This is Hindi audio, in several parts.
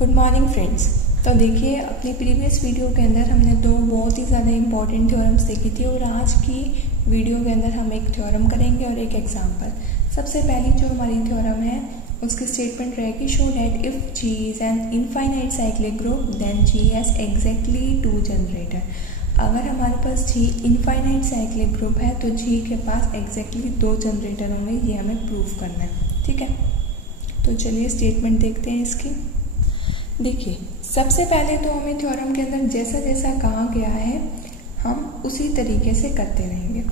Good morning friends. तो देखिए, अपनी प्रीवियस वीडियो के अंदर हमने दो बहुत ही ज़्यादा इंपॉर्टेंट थ्योरम्स देखी थी और आज की वीडियो के अंदर हम एक थ्योरम करेंगे और एक एग्जांपल। सबसे पहली जो हमारी थ्योरम है उसकी स्टेटमेंट रहेगी, show that if G is an infinite cyclic group then G has exactly 2 generator. अगर हमारे पास जी इनफाइनाइट साइक्लिक ग्रुप है तो जी के पास एग्जैक्टली 2 जनरेटर होंगे, ये हमें प्रूव करना है। ठीक है, तो चलिए स्टेटमेंट देखते हैं इसकी। देखिए, सबसे पहले तो हमें थ्योरम के अंदर जैसा जैसा कहा गया है हम उसी तरीके से करते रहेंगे।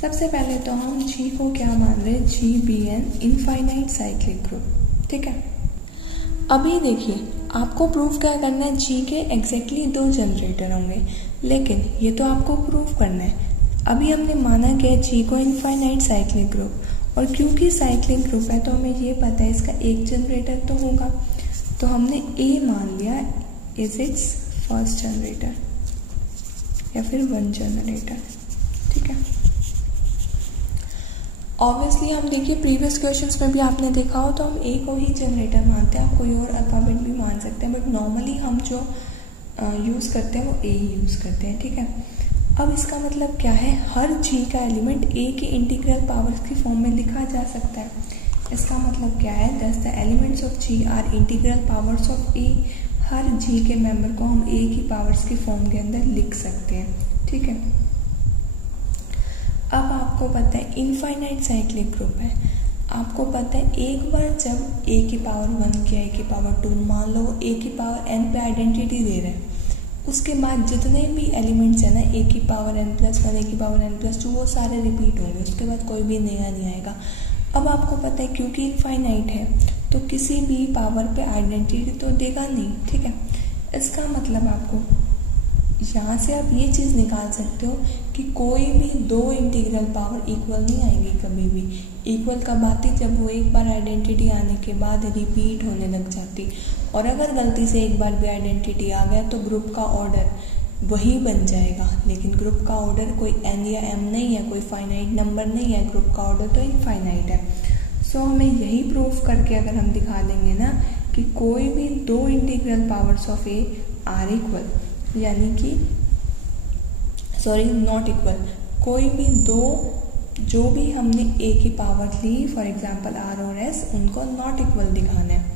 सबसे पहले तो हम जी को क्या मान रहे हैं, G be an infinite cyclic group. ठीक है, अभी देखिए आपको प्रूफ क्या करना है, जी के एग्जैक्टली 2 जनरेटर होंगे, लेकिन ये तो आपको प्रूफ करना है। अभी हमने माना कि जी को इनफाइनाइट साइक्लिक ग्रुप, और क्योंकि साइक्लिक ग्रुप है तो हमें ये पता है इसका एक जनरेटर तो होगा, तो हमने ए मान लिया इज इट्स फर्स्ट जनरेटर या फिर 1 जनरेटर। ठीक है, ऑब्वियसली हम देखिए प्रीवियस क्वेश्चंस में भी आपने देखा हो तो हम ए को ही जनरेटर मानते हैं, आप कोई और अल्फाबेट भी मान सकते हैं, बट नॉर्मली हम जो यूज़ करते हैं वो ए ही यूज़ करते हैं। ठीक है, अब इसका मतलब क्या है, हर जी का एलिमेंट ए की इंटीग्रल पावर्स की फॉर्म में लिखा जा सकता है। इसका मतलब क्या है, thus the elements of G are integral powers of A. हर जी के मेंबर को हम ए की पावर्स की फॉर्म के अंदर लिख सकते हैं। ठीक है, अब आपको पता है इनफाइनाइट साइक्लिक ग्रुप है, आपको पता है एक बार जब ए की पावर 1 या ए की पावर 2, मान लो ए की पावर n पे आइडेंटिटी दे रहे हैं, उसके बाद जितने भी एलिमेंट्स है ना, ए की पावर n+1, ए की पावर n+2, वो सारे रिपीट होंगे, उसके बाद कोई भी नया नहीं आएगा। अब आपको पता है क्योंकि इनफाइनाइट है तो किसी भी पावर पे आइडेंटिटी तो देगा नहीं। ठीक है, इसका मतलब आपको यहाँ से आप ये चीज़ निकाल सकते हो कि कोई भी 2 इंटीग्रल पावर इक्वल नहीं आएंगी कभी भी। इक्वल कब आती, जब वो एक बार आइडेंटिटी आने के बाद रिपीट होने लग जाती, और अगर गलती से एक बार भी आइडेंटिटी आ गया तो ग्रुप का ऑर्डर वही बन जाएगा, लेकिन ग्रुप का ऑर्डर कोई n या m नहीं है, कोई फाइनाइट नंबर नहीं है, ग्रुप का ऑर्डर तो इनफाइनाइट है। सो हमें यही प्रूफ करके अगर हम दिखा देंगे ना कि कोई भी 2 integral powers of A are equal, यानी कि नॉट इक्वल, कोई भी 2 जो भी हमने ए की पावर ली, फॉर एग्जांपल आर और एस, उनको नॉट इक्वल दिखाना है।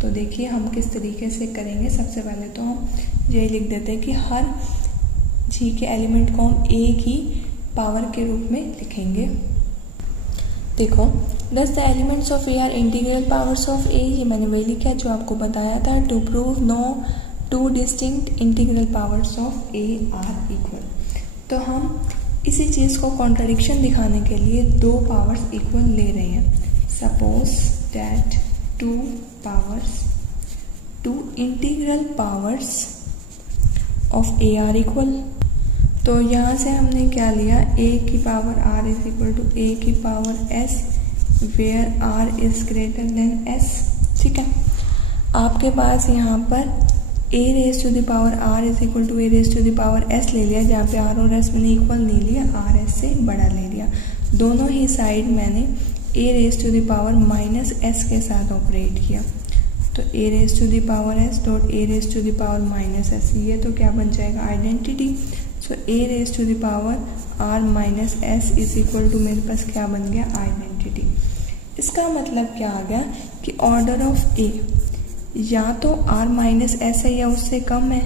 तो देखिए हम किस तरीके से करेंगे। सबसे पहले तो हम यही लिख देते हैं कि हर जी के एलिमेंट को हम ए की पावर के रूप में लिखेंगे। देखो, thus the elements of A are integral powers of A, ये मैंने वही लिखा है जो आपको बताया था, to prove no 2 distinct integral powers of A are equal. तो हम इसी चीज़ को कॉन्ट्राडिक्शन दिखाने के लिए 2 पावर्स इक्वल ले रहे हैं। Suppose that 2 integral powers of A are equal. तो यहाँ से हमने क्या लिया, ए की power R is equal to A की power S, where R is greater than S. ठीक है, आपके पास यहाँ पर A raise to the power R is equal to A raise to the power S ले लिया, जहाँ पे आर और एस मैंने इक्वल नहीं लिया, आर एस से बड़ा ले लिया। दोनों ही साइड मैंने A raise to the power -s के साथ ऑपरेट किया, तो A raise to the power S dot A raise to the power -s, ये तो क्या बन जाएगा, identity. So A raise to the power R -s is equal to, मेरे पास क्या बन गया, आइडेंटिटी। इसका मतलब क्या आ गया कि ऑर्डर ऑफ ए या तो r-s है या उससे कम है,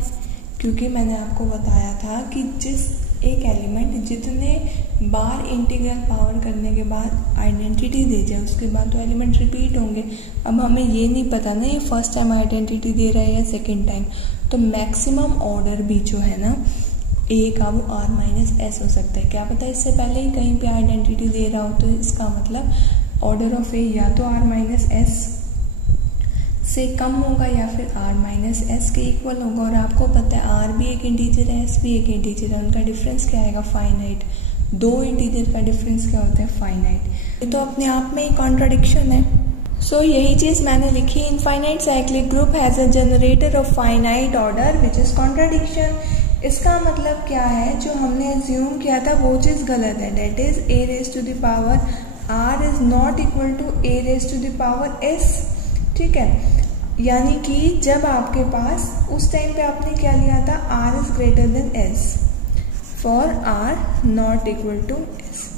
क्योंकि मैंने आपको बताया था कि जिस एक एलिमेंट जितने बार इंटीग्रल पावर करने के बाद आइडेंटिटी दे जाए उसके बाद तो एलिमेंट रिपीट होंगे। अब हमें ये नहीं पता ना ये फर्स्ट टाइम आइडेंटिटी दे रहा है या सेकेंड टाइम, तो मैक्सिमम ऑर्डर भी जो है ना ए का वो r-s हो सकता है। क्या पता इससे पहले ही कहीं पे आइडेंटिटी दे रहा हो, तो इसका मतलब ऑर्डर ऑफ ए या तो r-s से कम होगा या फिर r-s के इक्वल होगा। और आपको पता है r भी एक इंटीजर है, s भी एक इंटीजर है, उनका डिफरेंस क्या आएगा, फाइनाइट। 2 इंटीजर का डिफरेंस क्या होता है, फाइनाइट। ये तो अपने आप में ही कॉन्ट्राडिक्शन है। सो यही चीज़ मैंने लिखी, infinite cyclic group has a generator off finite order which is contradiction. इसका मतलब क्या है, जो हमने एज्यूम किया था वो चीज़ गलत है, that is a raise to the power r is not equal to A raise to the power s। ठीक है, यानी कि जब आपके पास उस टाइम पे आपने क्या लिया था, R is greater than S for R not equal to S.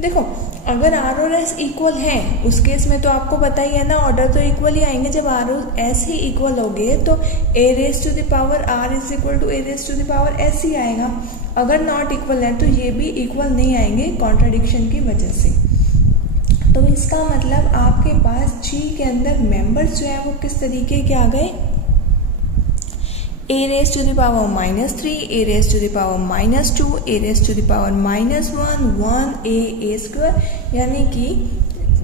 देखो अगर आर और एस इक्वल है उस केस में तो आपको पता ही है ना, ऑर्डर तो इक्वल ही आएंगे। जब आर और एस ही इक्वल हो गए तो A raise to the power R is equal to A raise to the power S ही आएगा। अगर नॉट इक्वल है तो ये भी इक्वल नहीं आएंगे कॉन्ट्राडिक्शन की वजह से। तो इसका मतलब आपके पास जी के अंदर मेंबर्स जो है वो किस तरीके के आ गए, A raise to the power -3, A raise to the power -2, A raise to the power -1, 1 A square, यानी कि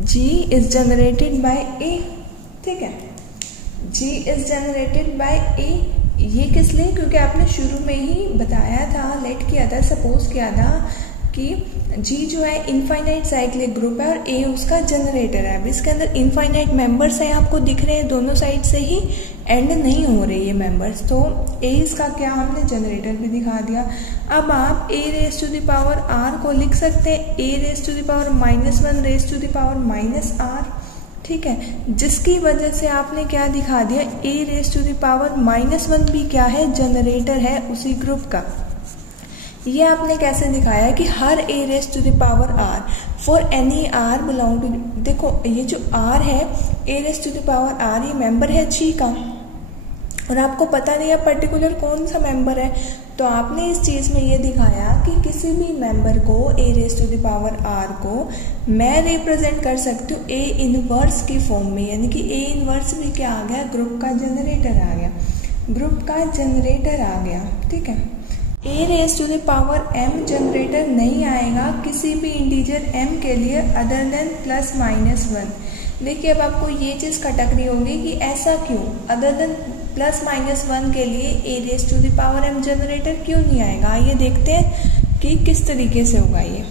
G is generated by A. ठीक है, G is generated by A. ये किस लिए, क्योंकि आपने शुरू में ही बताया था, लेट किया था, सपोज किया था कि जी जो है इनफाइनाइट साइक्लिक ग्रुप है और ए उसका जनरेटर है। अब इसके अंदर इनफाइनाइट मेंबर्स हैं, आपको दिख रहे हैं, दोनों साइड से ही एंड नहीं हो रहे ये मेंबर्स, तो ए इसका क्या हमने जनरेटर भी दिखा दिया। अब आप A raise to the power R को लिख सकते हैं A raise to the power -1 raise to the power -r। ठीक है, जिसकी वजह से आपने क्या दिखा दिया, A raise to the power -1 भी क्या है, जनरेटर है उसी ग्रुप का। ये आपने कैसे दिखाया कि हर A raise to the power R for any R belong to, देखो ये जो आर है A raise to the power R ये मेंबर है जी का, और आपको पता नहीं है पर्टिकुलर कौन सा मेंबर है, तो आपने इस चीज में ये दिखाया कि किसी भी मेंबर को A raise to the power R को मैं रिप्रेजेंट कर सकती हूँ ए इनवर्स की फॉर्म में, यानी कि ए इनवर्स भी क्या आ गया, ग्रुप का जनरेटर आ गया, ग्रुप का जनरेटर आ गया। ठीक है, A raise to the power m generator नहीं आएगा किसी भी इंटीजर m के लिए अदर देन +-1। देखिए अब आपको ये चीज खटक रही होगी कि ऐसा क्यों, अदर देन +-1 के लिए A raise to the power m generator क्यों नहीं आएगा। आइए देखते हैं कि किस तरीके से होगा ये।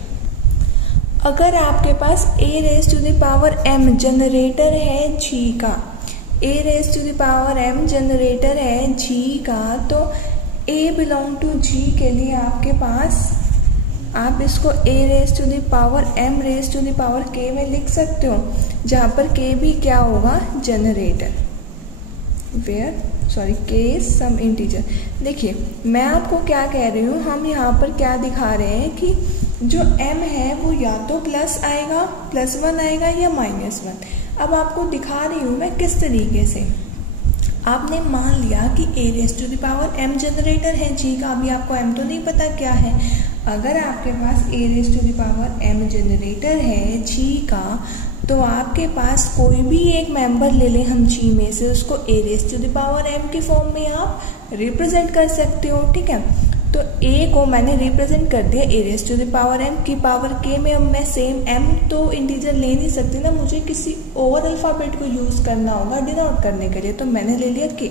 अगर आपके पास A raise to the power m generator है जी का, A raise to the power m generator है जी का, तो ए बिलोंग टू जी के लिए आपके पास आप इसको A raise to the power m raise to the power k में लिख सकते हो, जहां पर k भी क्या होगा, generator, where k is some integer. देखिए मैं आपको क्या कह रही हूँ, हम यहाँ पर क्या दिखा रहे हैं कि जो m है वो या तो प्लस आएगा, +1 आएगा या -1। अब आपको दिखा रही हूँ मैं किस तरीके से। आपने मान लिया कि A raise to the power m generator है जी का, अभी आपको m तो नहीं पता क्या है। अगर आपके पास A raise to the power m generator है जी का, तो आपके पास कोई भी एक मेंबर ले लें हम जी में से, उसको A raise to the power m की फॉर्म में आप रिप्रेजेंट कर सकते हो। ठीक है, तो a को मैंने रिप्रेजेंट कर दिया A raise to the power m की पावर k में। अब मैं सेम m तो इंटीजर ले नहीं सकती ना, मुझे किसी और अल्फाबेट को यूज करना होगा डिनोट करने के लिए, तो मैंने ले लिया k।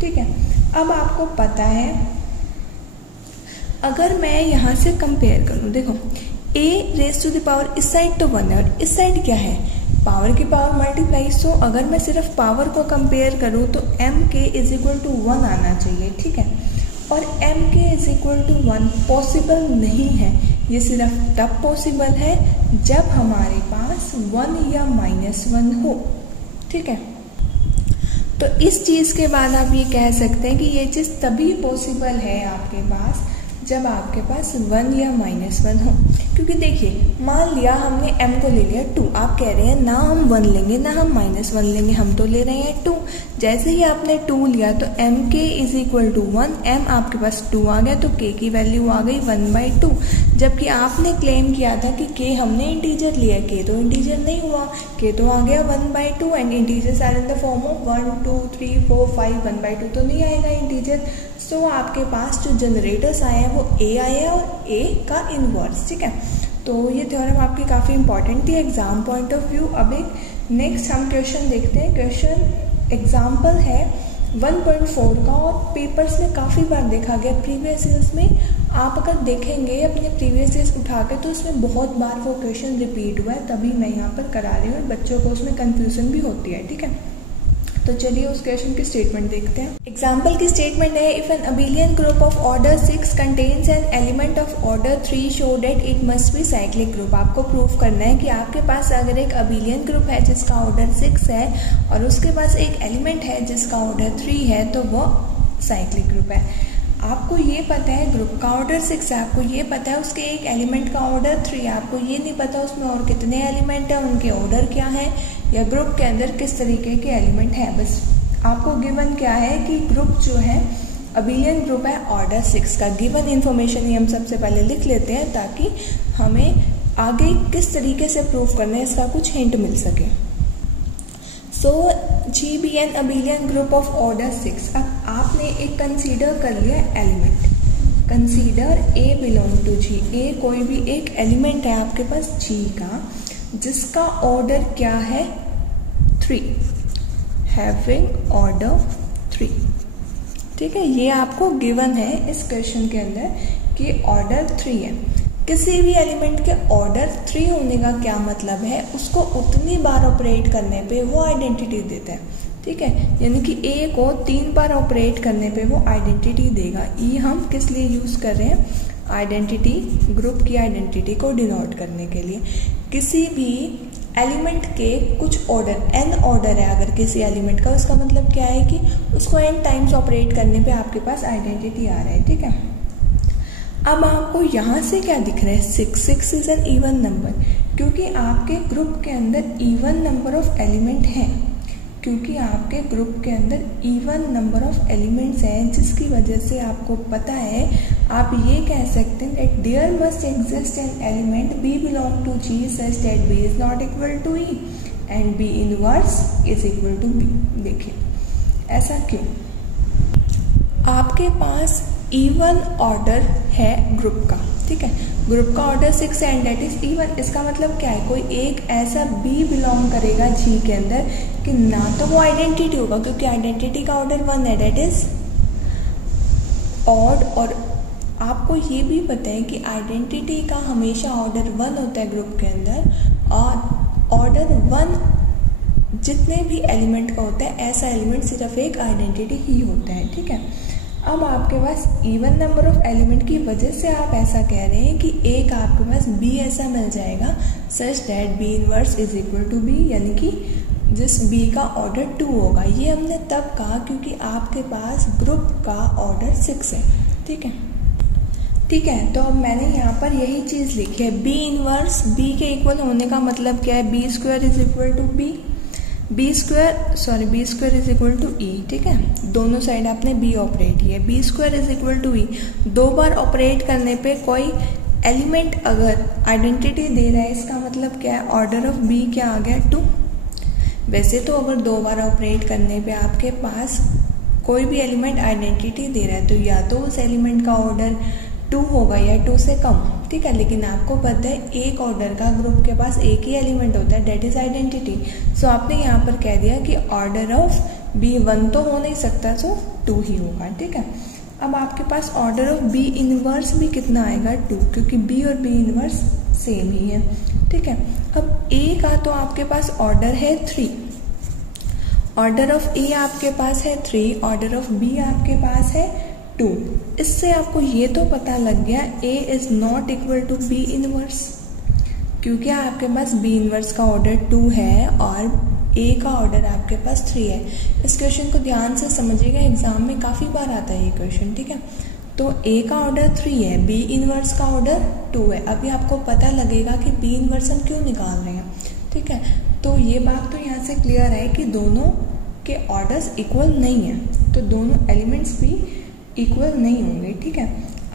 ठीक है, अब आपको पता है अगर मैं यहाँ से कंपेयर करूँ, देखो a raise to the power इस साइड तो 1 है और इस साइड क्या है, पावर की पावर मल्टीप्लाई। सो अगर मैं सिर्फ पावर को कंपेयर करूँ तो mk इज इक्वल टू 1 आना चाहिए। ठीक है, और mk is equal to 1 possible नहीं है, ये सिर्फ तब पॉसिबल है जब हमारे पास 1 या -1 हो। ठीक है, तो इस चीज के बाद आप ये कह सकते हैं कि ये चीज तभी पॉसिबल है आपके पास जब आपके पास 1 या -1 हो। क्योंकि देखिए मान लिया हमने m को ले लिया 2, आप कह रहे हैं ना हम 1 लेंगे ना हम -1 लेंगे, हम तो ले रहे हैं 2। जैसे ही आपने 2 लिया तो mk is equal to 1, m आपके पास 2 आ गया तो k की वैल्यू आ गई 1/2। जबकि आपने क्लेम किया था कि k हमने इंटीजर लिया, k तो इंटीजर नहीं हुआ, k तो आ गया 1/2 and integers are in the form of 1 2 3 4 5, 1/2 तो नहीं आएगा इंटीजर। सो आपके पास जो जनरेटर्स आए हैं वो a आए हैं और a का इनवर्स। ठीक है, तो ये थ्योरम आपकी काफ़ी इंपॉर्टेंट थी एग्जाम पॉइंट ऑफ व्यू। अब एक नेक्स्ट हम क्वेश्चन देखते हैं। क्वेश्चन एग्जाम्पल है 1.4 का और पेपर्स में काफ़ी बार देखा गया प्रीवियस ईयर्स में। आप अगर देखेंगे अपने प्रीवियस ईयर्स उठा के तो उसमें बहुत बार वो क्वेश्चन रिपीट हुआ है, तभी मैं यहाँ पर करा रही हूँ, बच्चों को उसमें कन्फ्यूजन भी होती है। ठीक है, तो चलिए उस क्वेश्चन की स्टेटमेंट देखते हैं। एग्जाम्पल की स्टेटमेंट है, if N abelian group of order 6 contains an element of order 3 show that it must be cyclic group. आपको प्रूफ करना है कि आपके पास अगर एक अबेलियन ग्रुप है जिसका ऑर्डर 6 है और उसके पास एक एलिमेंट है जिसका ऑर्डर 3 है तो वो साइक्लिक ग्रुप है। आपको ये पता है ग्रुप का ऑर्डर 6 है, आपको ये पता है उसके एक एलिमेंट का ऑर्डर 3 है, आपको ये नहीं पता उसमें और कितने एलिमेंट हैं, उनके ऑर्डर क्या है या ग्रुप के अंदर किस तरीके के एलिमेंट है। बस आपको गिवन क्या है कि ग्रुप जो है अबेलियन ग्रुप है ऑर्डर 6 का। गिवन इन्फॉर्मेशन ही हम सबसे पहले लिख लेते हैं ताकि हमें आगे किस तरीके से प्रूफ करना है इसका कुछ हिंट मिल सके। So G be an abelian group of order 6। अब आपने एक कंसीडर कर लिया element, consider A belong to G. A कोई भी एक एलिमेंट है आपके पास जी का जिसका ऑर्डर क्या है 3, हैविंग ऑर्डर 3। ठीक है, ये आपको गिवन है इस क्वेश्चन के अंदर कि ऑर्डर 3 है। किसी भी एलिमेंट के ऑर्डर 3 होने का क्या मतलब है, उसको उतनी बार ऑपरेट करने पे वो आइडेंटिटी देता है। ठीक है, यानी कि ए को 3 बार ऑपरेट करने पे वो आइडेंटिटी देगा। ये हम किस लिए यूज कर रहे हैं, आइडेंटिटी, ग्रुप की आइडेंटिटी को डिनोट करने के लिए। किसी भी एलिमेंट के कुछ ऑर्डर, n ऑर्डर है अगर किसी एलिमेंट का, उसका मतलब क्या है कि उसको n टाइम्स ऑपरेट करने पे आपके पास आइडेंटिटी आ रहा है। ठीक है, अब आपको यहाँ से क्या दिख रहा है, 6 इज एन इवन नंबर, क्योंकि आपके ग्रुप के अंदर इवन नंबर ऑफ एलिमेंट हैं, क्योंकि आपके ग्रुप के अंदर इवन नंबर ऑफ एलिमेंट्स हैं, जिसकी वजह से आपको पता है, आप ये कह सकते हैं that there must exist an element B belong to G such that B is not equal to E and B inverse is equal to B. देखिए ऐसा क्यों, आपके पास इवन ऑर्डर है ग्रुप का। ठीक है, ग्रुप का order 6 and that is even. इसका मतलब क्या है, कोई एक ऐसा बी बिलोंग करेगा जी के अंदर कि ना तो वो आइडेंटिटी होगा, क्योंकि आइडेंटिटी का ऑर्डर 1 है, दैट इज ऑड। और आपको ये भी पता है कि आइडेंटिटी का हमेशा ऑर्डर 1 होता है ग्रुप के अंदर, और ऑर्डर 1 जितने भी एलिमेंट का होता है ऐसा एलिमेंट सिर्फ एक आइडेंटिटी ही होता है। ठीक है, अब आपके पास इवन नंबर ऑफ एलिमेंट की वजह से आप ऐसा कह रहे हैं कि एक आपके पास बी ऐसा मिल जाएगा such that B inverse is equal to B, यानी कि जिस बी का ऑर्डर 2 होगा। ये हमने तब कहा क्योंकि आपके पास ग्रुप का ऑर्डर 6 है। ठीक है, ठीक है, तो अब मैंने यहाँ पर यही चीज़ लिखी है, बी इनवर्स बी के इक्वल होने का मतलब क्या है, B square is equal to B, B square is equal to E. ठीक है, दोनों साइड आपने बी ऑपरेट किया, B square is equal to E. 2 बार ऑपरेट करने पे कोई एलिमेंट अगर आइडेंटिटी दे रहा है, इसका मतलब क्या है, ऑर्डर ऑफ बी क्या आ गया 2। वैसे तो अगर 2 बार ऑपरेट करने पे आपके पास कोई भी एलिमेंट आइडेंटिटी दे रहा है तो या तो उस एलिमेंट का ऑर्डर 2 होगा या 2 से कम। ठीक है, लेकिन आपको पता है एक ऑर्डर का ग्रुप के पास एक ही एलिमेंट होता है, डेट इज आइडेंटिटी। सो आपने यहाँ पर कह दिया कि ऑर्डर ऑफ बी 1 तो हो नहीं सकता, सो 2 ही होगा। ठीक है, अब आपके पास ऑर्डर ऑफ बी इनवर्स भी कितना आएगा 2, क्योंकि बी और बी इनवर्स सेम ही है। ठीक है, अब ए का तो आपके पास ऑर्डर है 3, ऑर्डर ऑफ ए आपके पास है 3, ऑर्डर ऑफ बी आपके पास है 2। इससे आपको ये तो पता लग गया A is not equal to B inverse, क्योंकि आपके पास बी इनवर्स का ऑर्डर 2 है और A का ऑर्डर आपके पास 3 है। इस क्वेश्चन को ध्यान से समझिएगा, एग्जाम में काफ़ी बार आता है ये क्वेश्चन। ठीक है, तो A का ऑर्डर 3 है, बी इनवर्स का ऑर्डर 2 है। अभी आपको पता लगेगा कि बी इनवर्स हम क्यों निकाल रहे हैं। ठीक है, तो ये बात तो यहाँ से क्लियर है कि दोनों के ऑर्डर्स इक्वल नहीं है, तो दोनों एलिमेंट्स भी इक्वल नहीं होंगे। ठीक है,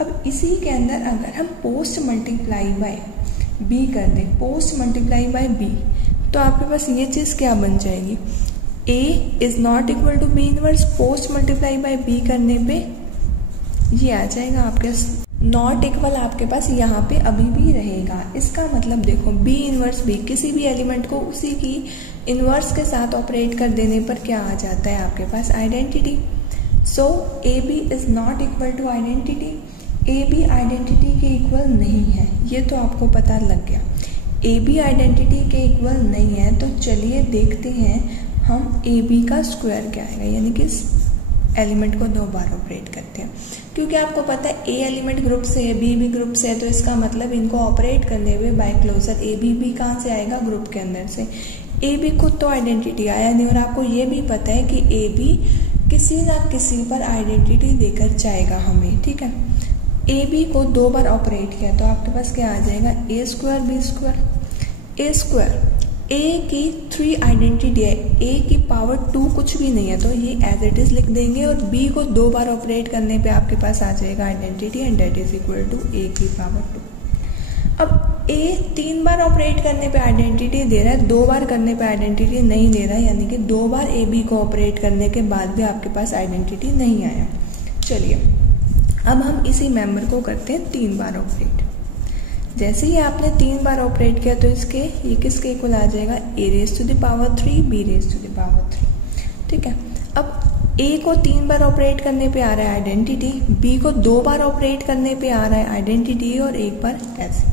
अब इसी के अंदर अगर हम पोस्ट मल्टीप्लाई बाय बी कर दें, पोस्ट मल्टीप्लाई बाय बी, तो आपके पास ये चीज़ क्या बन जाएगी, A is not equal to B inverse, post multiply by B करने पे ये आ जाएगा आपके नॉट इक्वल, आपके पास यहाँ पे अभी भी रहेगा। इसका मतलब देखो बी इनवर्स बी, किसी भी एलिमेंट को उसी की इनवर्स के साथ ऑपरेट कर देने पर क्या आ जाता है आपके पास, identity. So A B is not equal to identity, A B identity के इक्वल नहीं है, ये तो आपको पता लग गया। ए बी आइडेंटिटी के इक्वल नहीं है, तो चलिए देखते हैं हम ए बी का स्क्वायर क्या आएगा, यानी कि इस एलिमेंट को 2 बार ऑपरेट करते हैं। क्योंकि आपको पता है ए एलिमेंट ग्रुप से है, बी भी ग्रुप से है, तो इसका मतलब इनको ऑपरेट करने हुए बाय क्लोजर ए बी कहाँ से आएगा, ग्रुप के अंदर से। ए बी खुद तो आइडेंटिटी आया नहीं, और आपको ये भी पता है कि ए बी किसी ना किसी पर आइडेंटिटी देकर जाएगा हमें, ठीक है। ए बी को 2 बार ऑपरेट किया तो आपके पास क्या आ जाएगा, ए स्क्वायर बी स्क्वायर। ए स्क्वायर ए की 3 आइडेंटिटी है, ए की पावर 2 कुछ भी नहीं है, तो ये एज इट इज लिख देंगे, और बी को 2 बार ऑपरेट करने पे आपके पास आ जाएगा identity, and that is equal to A की पावर 2। अब ए 3 बार ऑपरेट करने पे आइडेंटिटी दे रहा है, 2 बार करने पे आइडेंटिटी नहीं दे रहा है, यानी कि 2 बार ए बी को ऑपरेट करने के बाद भी आपके पास आइडेंटिटी नहीं आया। चलिए अब हम इसी मेंबर को करते हैं 3 बार ऑपरेट। जैसे ही आपने 3 बार ऑपरेट किया तो ये किसके इक्वल आ जाएगा, A raise to the power 3 B raise to the power 3, ठीक है। अब ए को 3 बार ऑपरेट करने पे आ रहा है आइडेंटिटी, बी को 2 बार ऑपरेट करने पे आ रहा है आइडेंटिटी, और एक बार ऐसे।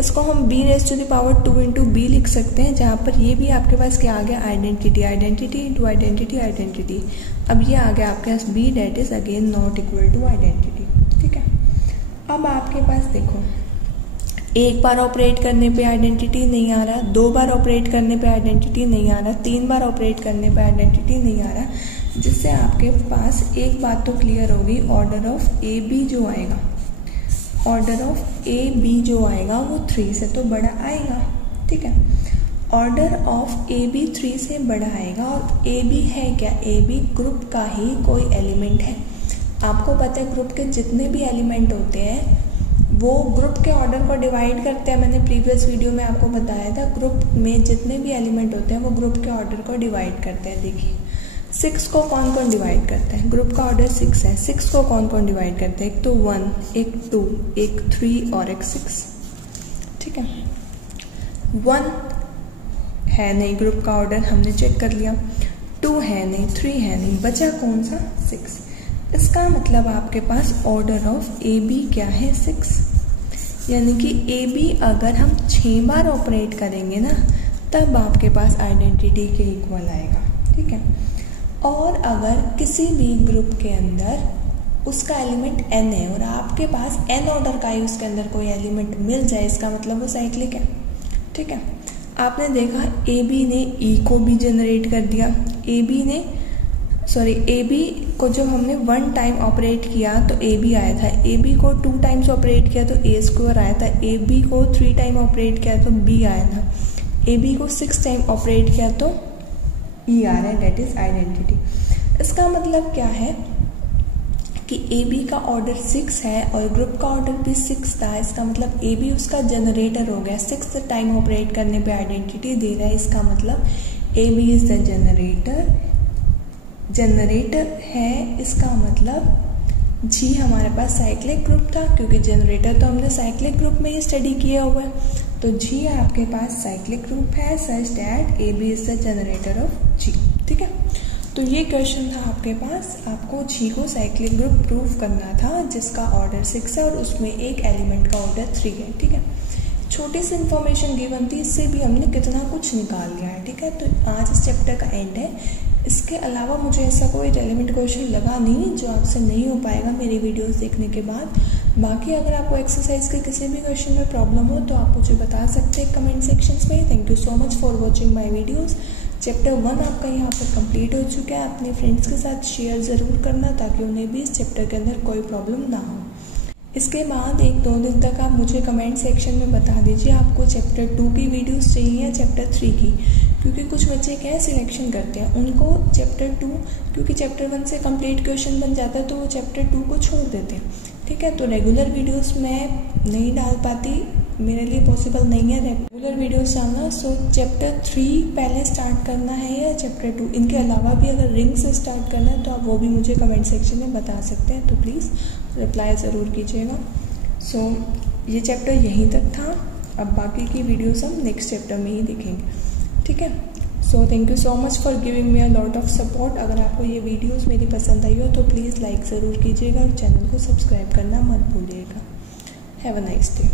इसको हम B raise to the power 2 into B लिख सकते हैं, जहाँ पर ये भी आपके पास क्या आ गया, identity, identity into identity, identity. अब ये आ गया आपके पास B, that is again not equal to identity, ठीक है। अब आपके पास देखो, एक बार ऑपरेट करने पे आइडेंटिटी नहीं आ रहा, 2 बार ऑपरेट करने पे आइडेंटिटी नहीं आ रहा, 3 बार ऑपरेट करने पे आइडेंटिटी नहीं आ रहा, जिससे आपके पास एक बात तो क्लियर होगी, ऑर्डर ऑफ ए बी जो आएगा, ऑर्डर ऑफ ए बी जो आएगा वो 3 से तो बड़ा आएगा, ठीक है। ऑर्डर ऑफ ए बी 3 से बड़ा आएगा, और ए बी है क्या, ए बी ग्रुप का ही कोई एलिमेंट है। आपको पता है ग्रुप के जितने भी एलिमेंट होते हैं वो ग्रुप के ऑर्डर को डिवाइड करते हैं। मैंने प्रीवियस वीडियो में आपको बताया था, ग्रुप में जितने भी एलिमेंट होते हैं वो ग्रुप के ऑर्डर को डिवाइड करते हैं। देखिए 6 को कौन कौन डिवाइड करता है, ग्रुप का ऑर्डर 6 है, 6 को कौन कौन डिवाइड करते हैं, एक तो 1, एक 2, एक 3 और एक 6, ठीक है। 1 है नहीं ग्रुप का ऑर्डर, हमने चेक कर लिया, 2 है नहीं, 3 है नहीं, बचा कौन सा, 6। इसका मतलब आपके पास ऑर्डर ऑफ ए बी क्या है, 6, यानी कि ए बी अगर हम 6 बार ऑपरेट करेंगे ना तब आपके पास आइडेंटिटी के इक्वल आएगा, ठीक है। और अगर किसी भी ग्रुप के अंदर उसका एलिमेंट n है और आपके पास n ऑर्डर का ही उसके अंदर कोई एलिमेंट मिल जाए, इसका मतलब वो साइक्लिक है, ठीक है। आपने देखा ए बी ने ई को भी जनरेट कर दिया, ए बी को जब हमने 1 टाइम ऑपरेट किया तो ए बी आया था, ए बी को 2 टाइम्स ऑपरेट किया तो ए स्क्वायर आया था, ए बी को 3 टाइम ऑपरेट किया तो बी आया था, ए बी को 6 टाइम ऑपरेट किया तो ई आ रहा है, डेट इज आइडेंटिटी। इसका मतलब क्या है कि ए बी का ऑर्डर 6 है और ग्रुप का ऑर्डर भी 6 था, इसका मतलब ए बी उसका जनरेटर हो गया, 6 टाइम ऑपरेट करने पे आइडेंटिटी दे रहा है, इसका मतलब A B is the generator है। इसका मतलब जी हमारे पास साइक्लिक ग्रुप था, क्योंकि जनरेटर तो हमने साइक्लिक ग्रुप में ही स्टडी किया हुआ है, तो जी आपके पास साइक्लिक ग्रुप है such that A B is the generator of G, ठीक है। तो ये क्वेश्चन था आपके पास, आपको जी को साइक्लिक ग्रुप प्रूव करना था जिसका ऑर्डर 6 है और उसमें एक एलिमेंट का ऑर्डर 3 है, ठीक है। छोटी सी इन्फॉर्मेशन गिवन थी, इससे भी हमने कितना कुछ निकाल लिया है, ठीक है। तो आज इस चैप्टर का एंड है। इसके अलावा मुझे ऐसा कोई रेलेवेंट क्वेश्चन लगा नहीं जो आपसे नहीं हो पाएगा मेरी वीडियोस देखने के बाद। बाकी अगर आपको एक्सरसाइज के किसी भी क्वेश्चन में प्रॉब्लम हो तो आप मुझे बता सकते हैं कमेंट सेक्शंस में। Thank you so much for watching my videos. Chapter 1 आपका यहाँ पर कंप्लीट हो चुका है। अपने फ्रेंड्स के साथ शेयर ज़रूर करना ताकि उन्हें भी इस चैप्टर के अंदर कोई प्रॉब्लम ना हो। इसके बाद 1-2 दिन तक आप मुझे कमेंट सेक्शन में बता दीजिए आपको चैप्टर 2 की वीडियोस चाहिए या चैप्टर 3 की, क्योंकि कुछ बच्चे क्या सिलेक्शन करते हैं, उनको चैप्टर 2 क्योंकि चैप्टर 1 से कंप्लीट क्वेश्चन बन जाता है तो वो चैप्टर 2 को छोड़ देते हैं, ठीक है। तो रेगुलर वीडियोस मैं नहीं डाल पाती, मेरे लिए पॉसिबल नहीं है रेगुलर वीडियोस डालना। सो चैप्टर 3 पहले स्टार्ट करना है या चैप्टर 2, इनके अलावा भी अगर रिंग से स्टार्ट करना है तो आप वो भी मुझे कमेंट सेक्शन में बता सकते हैं, तो प्लीज़ रिप्लाई ज़रूर कीजिएगा। सो ये चैप्टर यहीं तक था, अब बाकी की वीडियोस हम नेक्स्ट चैप्टर में ही देखेंगे, ठीक है। So thank you so much for giving me a lot of support. अगर आपको ये वीडियोस मेरी पसंद आई हो तो प्लीज़ लाइक ज़रूर कीजिएगा और चैनल को सब्सक्राइब करना मत भूलिएगा। Have a nice day.